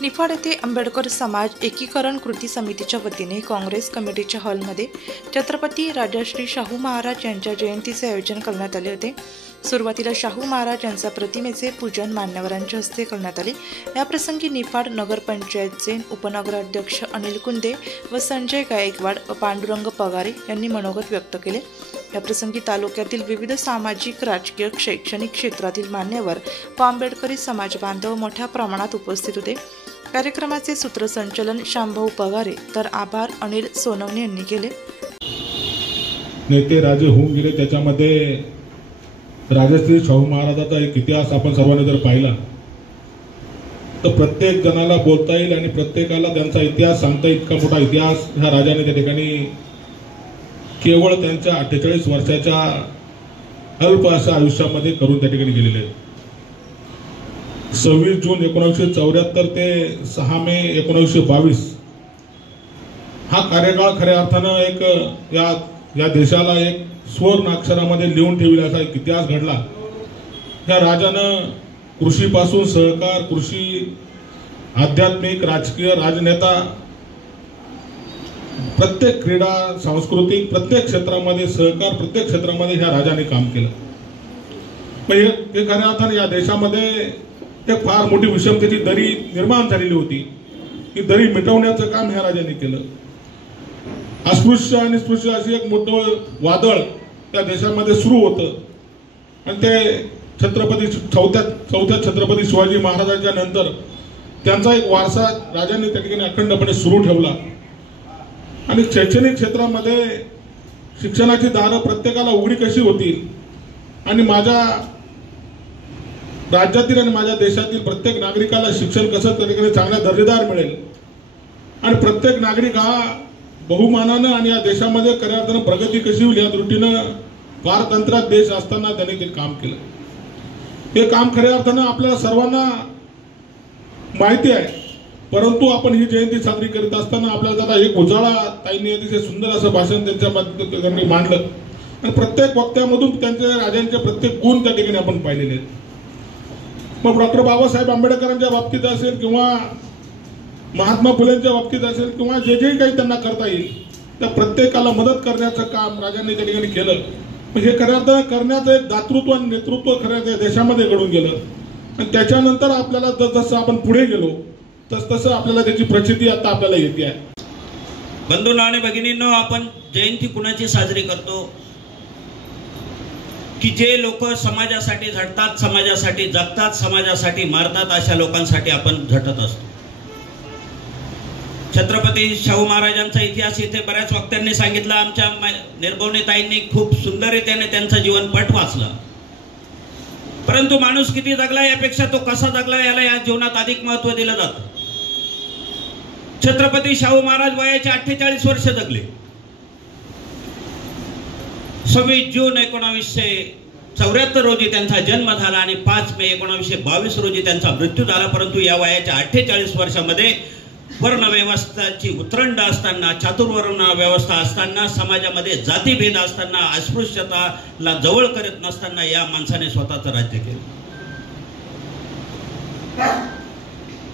निफाड येथे आंबेडकर समाज एकीकरण कृती समितीच्या वतीने काँग्रेस कमिटीच्या हॉलमध्ये छत्रपती राजश्री शाहू महाराज यांच्या जयंतीचे आयोजन करण्यात आले होते। सुरुवातीला शाहू महाराज यांच्या प्रतिमेचे पूजन मान्यवरांच्या हस्ते करण्यात आले। या प्रसंगी निफाड नगरपंचायतचे उपनगराध्यक्ष अनिल कुंदे व संजय गायकवाड व पांडुरंग पगारे यांनी मनोगत व्यक्त केले। या प्रसंगी तालुक्यातील विविध सामाजिक, राजकीय, शैक्षणिक क्षेत्रातील मान्यवर व आंबेडकरी समाज बांधव मोठ्या प्रमाणात उपस्थित होते। कार्यक्रमाचे सूत्रसंचालन शांभाऊ पगारे तर आभार अनिल सोनवणे यांनी केले। नेते राजे होऊन गेले, त्याच्यामध्ये राजश्री शाहू महाराजांचा एक इतिहास आपण सर्वांनी जर पाहिला तर प्रत्येक जणाला बोलता येईल आणि प्रत्येकाला त्यांचा इतिहास सांगता येईल। इतका मोठा इतिहास ह्या राजाने त्या ठिकाणी केवळ त्यांच्या 48 वर्षाच्या अल्प अशा आयुष्यामध्ये करून त्या ठिकाणी गेलेले आहेत। 26 जून 1974 ते 6 मे 1922 हा कार्यकाळ खऱ्या अर्थानं एक या देशाला एक स्वर्ण अक्षरामध्ये लिहून ठेवला असा एक इतिहास घडला। या राजानं कृषीपासून सहकार, कृषी, आध्यात्मिक, राजकीय, राजनेता, प्रत्येक क्रीडा, सांस्कृतिक, प्रत्येक क्षेत्रामध्ये सहकार, प्रत्येक क्षेत्रामध्ये ह्या राजाने काम केलं। हे खऱ्या अर्थाने या देशामध्ये एक फार मोठी विषमतेची दरी निर्माण झालेली होती। ही दरी मिटवण्याचं काम ह्या राजाने केलं। अस्पृश्य आणि स्पृश्य अशी एक मोठं वादळ त्या देशामध्ये सुरू होतं आणि ते चौथ्या छत्रपती शिवाजी महाराजांच्या नंतर त्यांचा एक वारसा राजांनी त्या ठिकाणी अखंडपणे सुरू ठेवला। आणि शैक्षणिक क्षेत्रामध्ये शिक्षणाची दारं प्रत्येकाला उघडी कशी होतील आणि माझ्या राज्यातील आणि माझ्या देशातील प्रत्येक नागरिकाला शिक्षण कसं त्या ठिकाणी चांगल्या दर्जेदार मिळेल आणि प्रत्येक नागरिक हा बहुमानानं आणि या देशामध्ये खऱ्या अर्थानं प्रगती कशी होईल या दृष्टीनं पारतंत्र्यात देश असताना त्यांनी ते काम केलं। हे काम खऱ्या अर्थानं आपल्याला सर्वांना माहिती आहे, परंतु आपण ही जयंती साजरी करीत असताना आपल्याला जरा एक उजाळा ताईंनी अतिशय सुंदर असं भाषण त्यांनी मांडलं आणि प्रत्येक वक्त्यामधून त्यांच्या राजांचे प्रत्येक गुण त्या ठिकाणी आपण पाहिलेले आहेत। मग डॉक्टर बाबासाहेब आंबेडकरांच्या बाबतीत असेल किंवा महात्मा फुलेंच्या बाबतीत असेल किंवा जे काही त्यांना करता येईल त्या प्रत्येकाला मदत करण्याचं काम राजांनी त्या ठिकाणी केलं। हे खऱ्या अर्थानं करण्याचं एक दातृत्व आणि नेतृत्व खऱ्या देशामध्ये घडून गेलं आणि त्याच्यानंतर आपल्याला जसं आपण पुढे गेलो तसं आपल्याला त्याची प्रचिती आता आपल्याला येते आहे। बंधूंनो आणि भगिनींनो, आपण जयंती कुणाची साजरी करतो की जे लोक समाजासाठी झटतात, समाजासाठी जगतात, समाजासाठी मारतात, अशा लोकांसाठी आपण झटत असतो। छत्रपती शाहू महाराजांचा इतिहास इथे बऱ्याच वक्त्यांनी सांगितला। आमच्या निर्भवनी ताईंनी खूप सुंदररीत्याने त्यांचा जीवनपट वाचला। परंतु माणूस किती जगला यापेक्षा तो कसा जगला याला या जीवनात अधिक महत्त्व दिलं जातं। छत्रपती शाहू महाराज वयाचे 48 वर्ष जगले। 26 जून 1974 रोजी त्यांचा जन्म झाला आणि 5 मे 1922 रोजी त्यांचा मृत्यू झाला। परंतु या वयाच्या 48 वर्षामध्ये वर्ण व्यवस्थाची उतरंड असताना, चातुर्वर्ण व्यवस्था असताना, समाजामध्ये जातीभेद असताना, अस्पृश्यताला जवळ करत नसताना या माणसाने स्वतःचं राज्य केलं।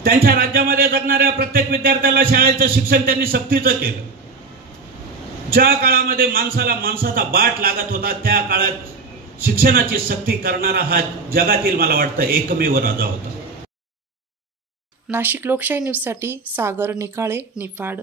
त्यांच्या राज्यामध्ये जगणाऱ्या प्रत्येक विद्यार्थ्याला शाळेचं शिक्षण त्यांनी सक्तीचं केलं। ज्या काळामध्ये माणसाचा बाट लागत होता त्या काळात शिक्षणाची सक्ती करणारा हा जगातील मला वाटतं एकमेव राजा होता। नाशिक लोकशाही न्यूजसाठी सागर निकाळे, निफाड।